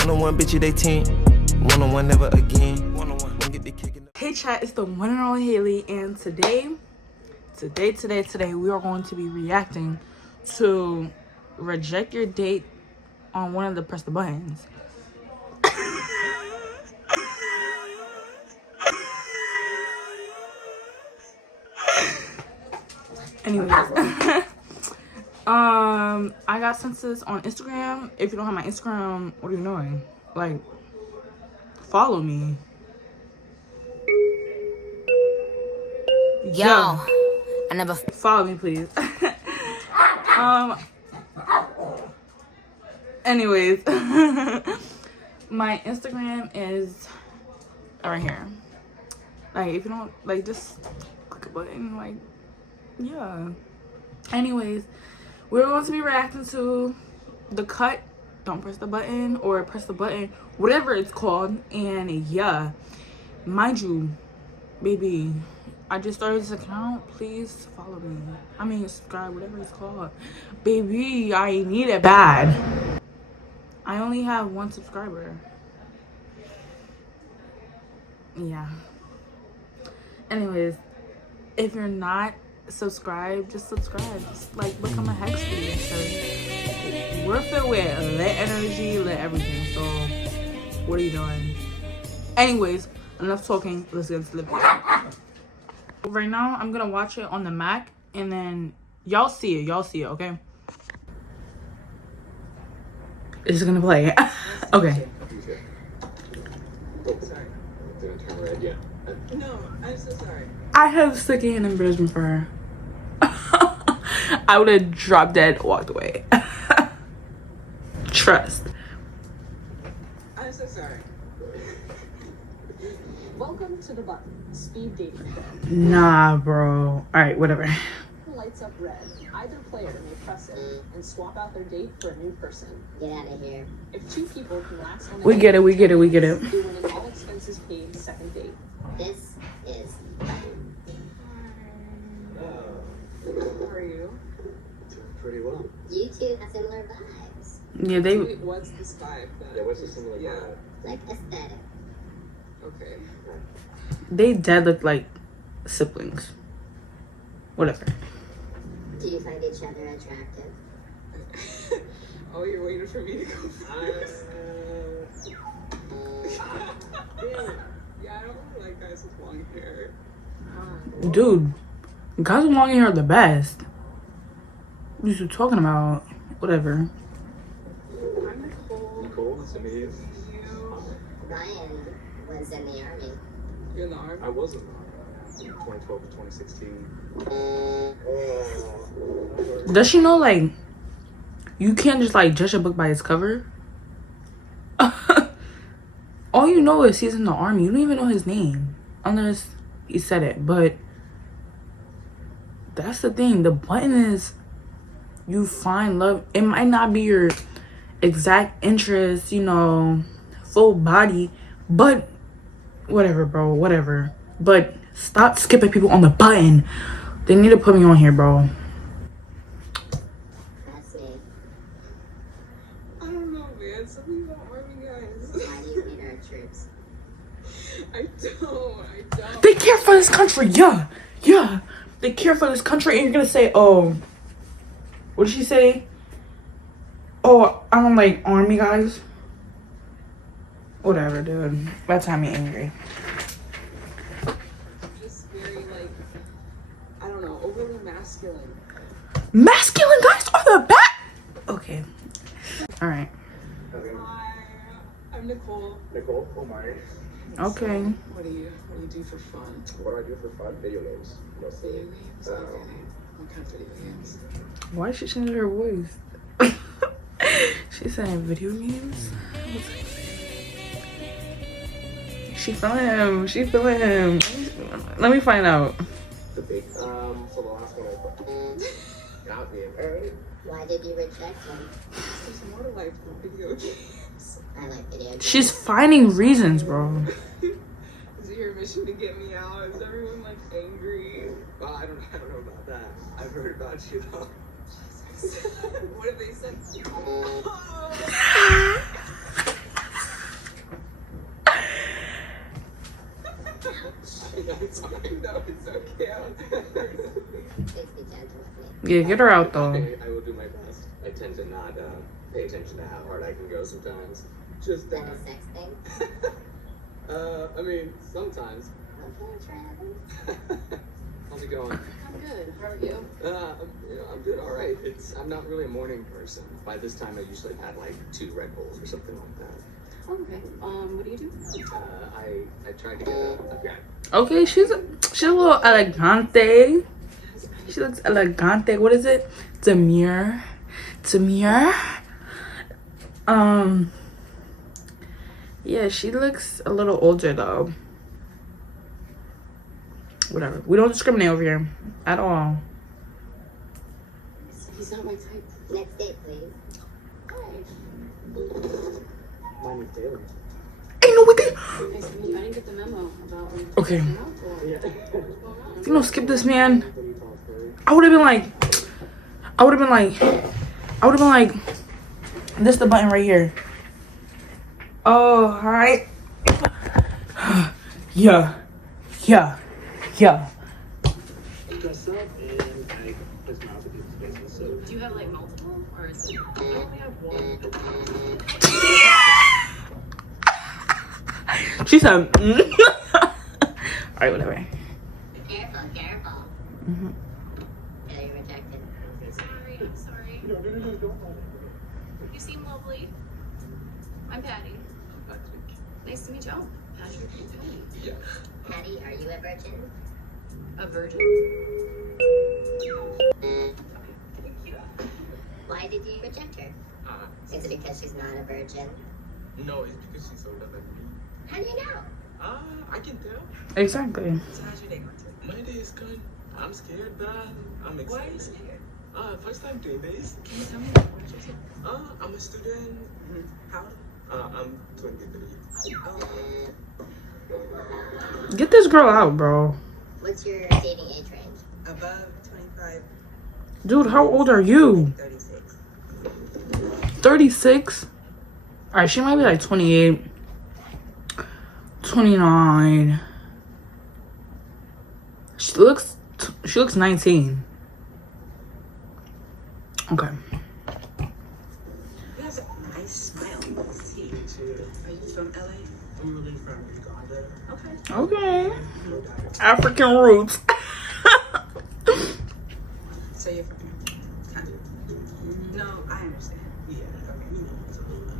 One-on-one, bitch, they 10. One-on-one, never again. One-on-one, get the kicking. Hey chat, it's the one and only Haley, and today we are going to be reacting to reject your date on one of the press the buttons. Anyways, I got sent this on Instagram. If you don't have my Instagram, what are you doing? Like, follow me. Yo, I never follow me, please. Anyways, my Instagram is right here. Like, if you don't like, just click a button. Like, yeah. Anyways, we're going to be reacting to the cut. Don't press the button, or press the button, whatever it's called. And yeah, mind you, baby, I just started this account. Please follow me. I mean, subscribe, whatever it's called. Baby, I need it bad. I only have 1 subscriber. Yeah. Anyways, if you're not subscribed, just subscribe. Just like become a hex feed. So we're filled with lit energy, lit everything. So what are you doing? Anyways, enough talking. Let's get into the video. Right now, I'm gonna watch it on the Mac, and then y'all see it. Okay? It's gonna play. Okay. Oh, sorry. Did it turn red yet? No, I'm so sorry. I have secondhand embarrassment for her. I would have dropped dead, walked away. Trust. I'm so sorry. Welcome to the button. Speed dating. Nah, bro. Alright, whatever. Lights up red. Either player may press it and swap out their date for a new person. get out of here. If 2 people can last on We get it. they win an all expenses paid second date. This is How are you? Doing pretty well. you two have similar vibes, Yeah, they. Wait, what's this vibe then? Yeah, what's the similar Yeah. vibe? like aesthetic. Okay. They dead look like siblings. Whatever. Do you find each other attractive? Oh, you're waiting for me to go first? Yeah, I don't really like guys with long hair. Dude, guys with long hair are the best. What are you talking about? Whatever. I'm Nicole. Nicole, nice to meet you. You. Ryan was in the army. You're in the army? I was in the army. 2012 to 2016. Does she know, like, you can't just, like, judge a book by its cover? All you know is he's in the army. You don't even know his name. Unless he said it. But that's the thing. The button is you find love. It might not be your exact interest, you know, full body. But whatever, bro. Whatever. But stop skipping people on the button. They need to put me on here, bro. That's me. I don't know, man. Some people are army guys. Why do you hate our troops? I don't. They care for this country. Yeah. They care for this country. And you're gonna say, oh, what did she say? Oh, I don't like army guys. Whatever, dude. That time me angry. Just very, like, I don't know, overly masculine. Masculine guys are the best. Okay. All right. Hi, I'm Nicole. Nicole, Omari. Okay. What do you do for fun? What do I do for fun? Video games. Mostly. Video games? Okay. What kind of video games? Why is she changing her voice? She's saying video games. She feeling him. Let me find out. The big, so the last one I put. Not game. Alright. Why did you reject him? There's more to life than video games. I like video games. She's finding reasons, bro. Is it your mission to get me out? Is everyone, like, angry? Well, I don't know about that. I've heard about you though. What have they said? Yeah, get her out though. I will do my best. I tend to not pay attention to how hard I can go sometimes. Just Is that a sex thing? I mean, sometimes. Okay, Travis. How's it going? I'm good. How are you? I'm good. All right. I'm not really a morning person. By this time, I usually had like 2 Red Bulls or something like that. Okay. What do you do? I tried to get a guy. Okay, she's a little elegante. She looks elegante. What is it? Demure. Yeah, she looks a little older though. Whatever. We don't discriminate over here at all. He's not my type. Next date, please. My name's Taylor. Ain't no with it. Nice to meet you. I didn't get the memo about like. Okay. hanging out or Yeah. what's going on. You know, skip this man. What do you talk for? I would have been like, this the button right here. Oh, alright. Yeah. Dress up and I place my outfit in spaces. So Do you have like multiple, or is it? I only have one. She said, alright, whatever. Careful, careful. Mhm. Failure rejected. I'm sorry. You seem lovely. I'm Patty. Nice to meet you. Oh, Patrick and Patty. yeah. Patty, are you a virgin? A virgin? Why did you reject her? Is it because she's not a virgin? No, it's because she's older than me. How do you know? I can tell. Exactly. So how's your day going? My day is good. I'm scared, but I'm excited. Why are you scared? First time doing this. Can you tell me what you're saying? I'm a student. How? I'm 23. Get this girl out, bro. What's your dating age range? Above 25, Dude, how old are you? 36. 36? Alright, she might be like 28. 29. She looks 19. Okay. You have a nice smile. See, are you from LA? I'm really from Uganda. Okay. Okay. African roots. So you're from kind of. No, I understand. Yeah, I mean, you know, it's a little.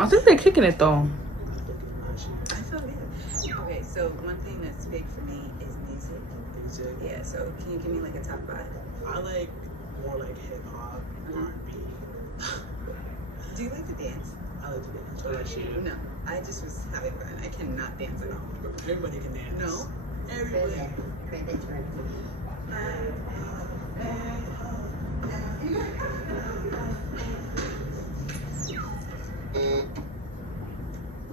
I I think they're kicking it though. I feel good. Okay, so one thing that's big for me is music. Music. Yeah, so can you give me like a top 5? I like more like hip hop, R&B. Do you like to dance? I like to dance. What about you? No, I just was having fun. I cannot dance at all. Everybody can dance. No. Everybody. Cribbage or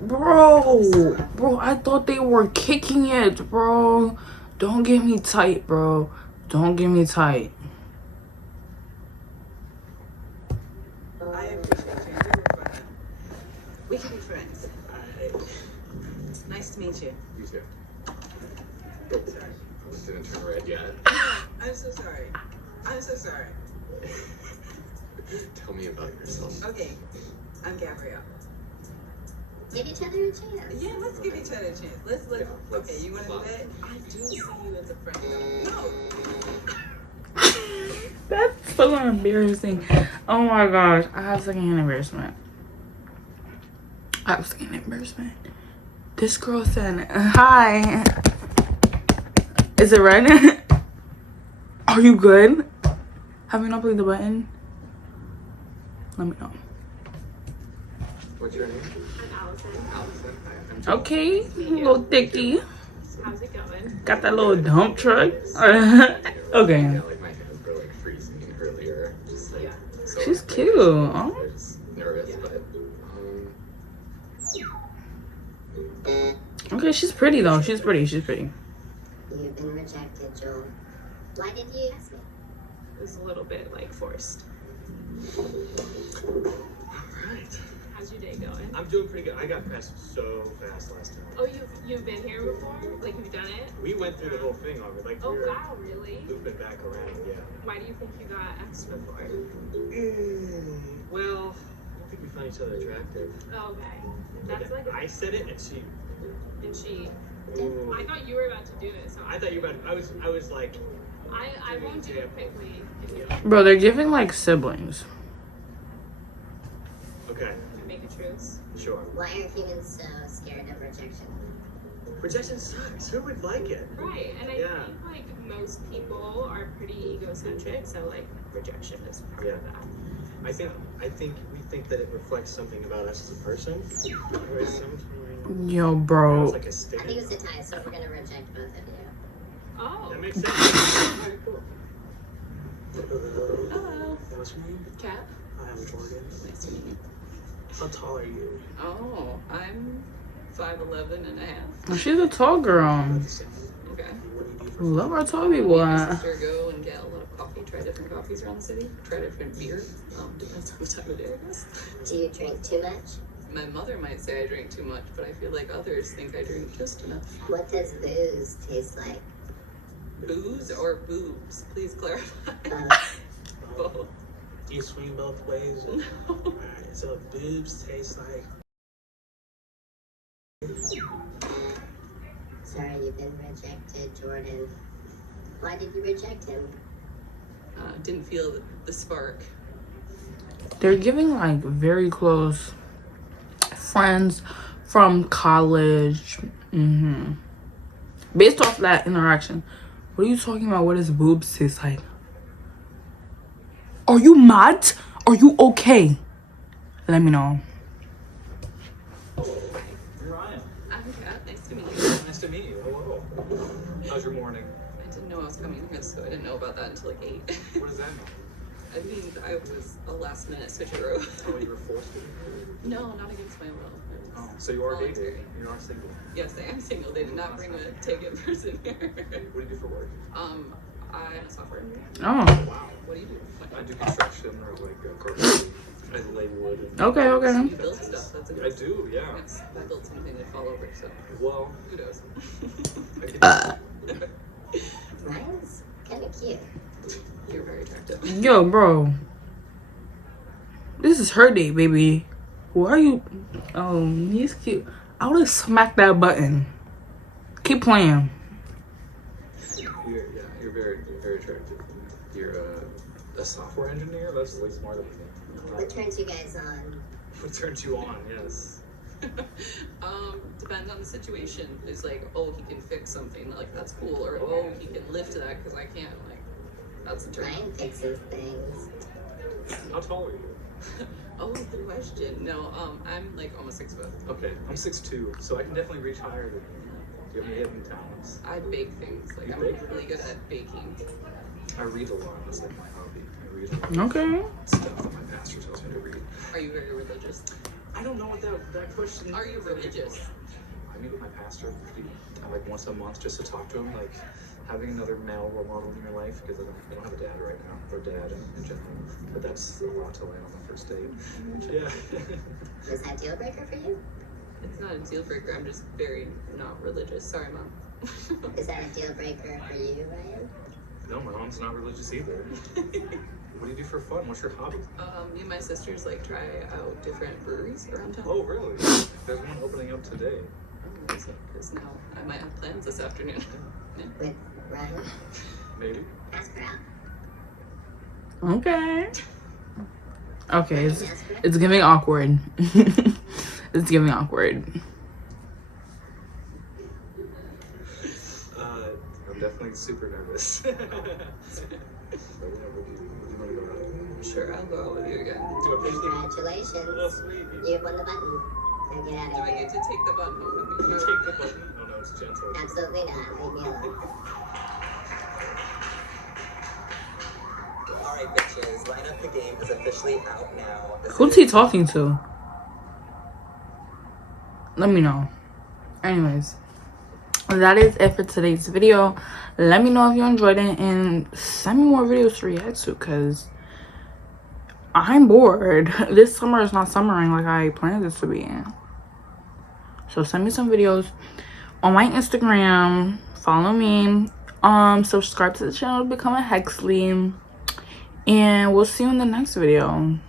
Bro, I thought they were kicking it, bro. Don't get me tight, bro. Don't get me tight. I appreciate you. You were fun. We can be friends. Nice to meet you. You too. Sorry. I just didn't turn red yet. I'm so sorry. I'm so sorry. Tell me about yourself. Okay, I'm Gabrielle. give each other a chance. Yeah, let's give each other a chance. Let's look. Okay, you want to do that? I do see you as a friend. No. That's so embarrassing. Oh my gosh. I have secondhand embarrassment. This girl said, hi. Is it red? Are you good? Have you not played the button? Let me know. What's your name? I'm Allison. Allison. Hi, I'm Joe. Okay, little thicky. How's it going? Got that little dump truck. Okay. Yeah, like my hands were like freezing earlier. Just like, so She's like, cute. I Oh. was nervous, but Okay, she's pretty though. She's pretty. You've been rejected, Joel. Why did you ask me? It was a little bit like forced. alright. How's your day going? doing? I'm doing pretty good. I got pressed so fast last time. Oh, you've been here before? Like you've done it? We went through the whole thing already. Like Oh we were wow, really? looping back around. Yeah. Why do you think you got X'd before? Well, I don't think we found each other attractive. Oh, okay. That's like I said it, and she. and she. Ooh. I thought you were about to do it, so I thought you were about. I was like. I won't do it quickly if you Bro, they're giving like siblings. Okay. make a truce. Sure. Why are humans so scared of rejection? Rejection sucks. Who would like it? Right, and I Yeah. think like most people are pretty egocentric, so like rejection is part Yeah. of that. I think we think that it reflects something about us as a person. Whereas sometimes Yo, it's bro. like a I think stick. it's a tie, so we're gonna reject both of you. Oh, That makes sense. Alright, cool. hello, What's your name? Kat. I'm Jordan. Nice to meet you. How tall are you? Oh, I'm 5'11" and a half. She's a tall girl. About the same. Okay. What do you do for Love our tall Me people. and my sister go and get a lot of coffee, try different coffees around the city, try different beer. Depends on the time of day, I guess. Do you drink too much? My mother might say I drink too much, but I feel like others think I drink just enough. What does booze taste like? Booze or boobs? Please clarify. Both. You swing both ways. Alright, so boobs taste like. Sorry, you've been rejected, Jordan. Why did you reject him? Didn't feel the spark. They're giving like very close friends from college. Based off that interaction, what are you talking about? What does boobs taste like? Are you mad? Are you okay? Let me know. Ryan. I'm Kat. Nice to meet you. Nice to meet you. Hello. How's your morning? I didn't know I was coming here, so I didn't know about that until like 8. What does that mean? I mean, I was a last minute switcheroo. Oh, you were forced to? No, not against my will. It was Oh, so you are dating. voluntary. You are single. Yes, I am single. They did not bring a ticket person here. What do you do for work? I'm a software engineer. Oh, Wow. What do you do? I do construction or like carpentry. I lay wood. And okay, So okay. you build stuff. That's I interesting. do, yeah. Yes, I built something that fall over, so Well, kudos. I can. Ryan's kind of cute. You're very attractive. Yo, bro. This is her date, baby. Why are you? Oh, he's cute. I would have smacked that button. Keep playing. You're very attractive. You're a software engineer. That's way smarter than me. What turns you guys on? What turns you on? Yes. Depends on the situation. It's like, oh, he can fix something, like that's cool, or oh, he can lift that because I can't. Like, that's the turn. Ryan fixes things. How tall are you? Oh, good question. No, I'm like almost 6 foot. Okay, I'm 6'2", so I can definitely reach higher than you. Do you have any hidden talents? I bake things. Like You I'm bake? really good at baking. I read a lot. That's like my hobby. I read a lot Okay. of stuff that my pastor tells me to read. Are you very religious? I don't know what that question. Are you religious? I meet with my pastor like once a month just to talk to him, like having another male role model in your life, because I don't have a dad right now, or dad in general. But that's a lot to land on the first date. Yeah. Was that deal breaker for you? It's not a deal breaker. I'm just very not religious. Sorry, mom. Is that a deal breaker for you, Ryan? No, my mom's not religious either. What do you do for fun? What's your hobby? Me and my sisters like try out different breweries around town. Oh, really? There's one opening up today. Because now I might have plans this afternoon. With Ryan? Maybe. Ask her out. Okay. Okay, it's giving awkward. It's giving awkward. I'm definitely super nervous. So, yeah, would you want to go out? Sure, I'll go out with you again. Do a picnic? Oh, Congratulations. sweet. You've won the button. Now get out Do of I here. get to take the button home with me? You take the button. Oh no, it's gentle. Absolutely not. Leave me alone. Alright, bitches, Line Up the Game is officially out now. Who's he talking to? Let me know. Anyways, that is it for today's video. Let me know if you enjoyed it and send me more videos to react to, because I'm bored. This summer is not summering like I planned this to be. So send me some videos on my Instagram. Follow me. Subscribe to the channel to become a Hexley. And we'll see you in the next video.